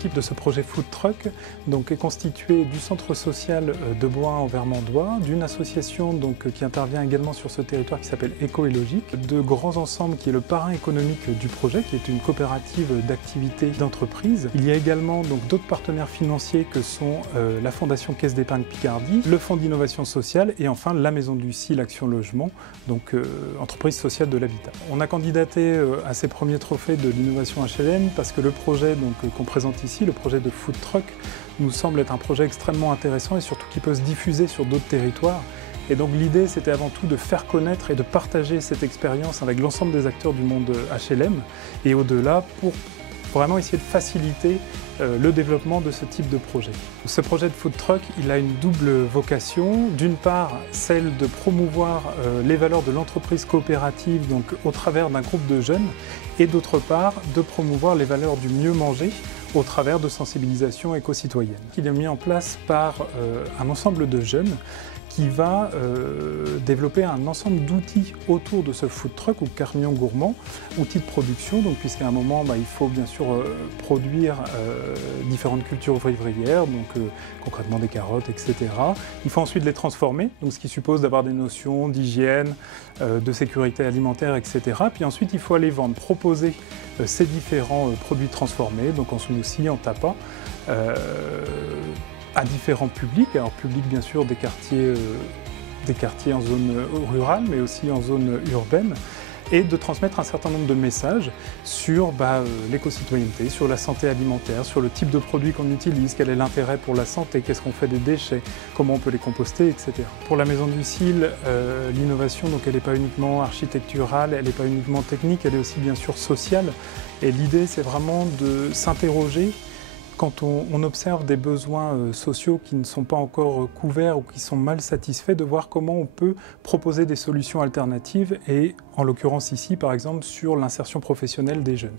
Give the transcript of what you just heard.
L'équipe de ce projet Food Truck est constituée du centre social de Bohain-en-Vermandois, d'une association qui intervient également sur ce territoire qui s'appelle Éco et Logique, de Grands Ensembles qui est le parrain économique du projet, qui est une coopérative d'activité d'entreprise. Il y a également d'autres partenaires financiers que sont la Fondation Caisse d'Épargne Picardie, le Fonds d'innovation sociale et enfin la Maison du Cil Action Logement, entreprise sociale de l'habitat. On a candidaté à ces premiers trophées de l'innovation HLM parce que le projet qu'on présente ici, le projet de Food Truck, nous semble être un projet extrêmement intéressant et surtout qui peut se diffuser sur d'autres territoires. Et donc l'idée, c'était avant tout de faire connaître et de partager cette expérience avec l'ensemble des acteurs du monde HLM et au-delà pour vraiment essayer de faciliter le développement de ce type de projet. Ce projet de Food Truck, il a une double vocation. D'une part, celle de promouvoir les valeurs de l'entreprise coopérative au travers d'un groupe de jeunes et d'autre part, de promouvoir les valeurs du mieux manger au travers de sensibilisation éco-citoyenne. Il est mis en place par un ensemble de jeunes qui va développer un ensemble d'outils autour de ce food truck ou camion gourmand, outils de production, puisqu'à un moment il faut bien sûr produire différentes cultures vivrières, concrètement des carottes, etc. Il faut ensuite les transformer, ce qui suppose d'avoir des notions d'hygiène, de sécurité alimentaire, etc. Puis ensuite il faut aller vendre, proposer ces différents produits transformés, en smoothie, en tapas, à différents publics, alors publics bien sûr des quartiers en zone rurale mais aussi en zone urbaine, et de transmettre un certain nombre de messages sur l'éco-citoyenneté, sur la santé alimentaire, sur le type de produits qu'on utilise, quel est l'intérêt pour la santé, qu'est-ce qu'on fait des déchets, comment on peut les composter, etc. Pour la Maison du Cil, l'innovation, elle n'est pas uniquement architecturale, elle n'est pas uniquement technique, elle est aussi bien sûr sociale, et l'idée c'est vraiment de s'interroger quand on observe des besoins sociaux qui ne sont pas encore couverts ou qui sont mal satisfaits, de voir comment on peut proposer des solutions alternatives et, en l'occurrence ici, par exemple, sur l'insertion professionnelle des jeunes.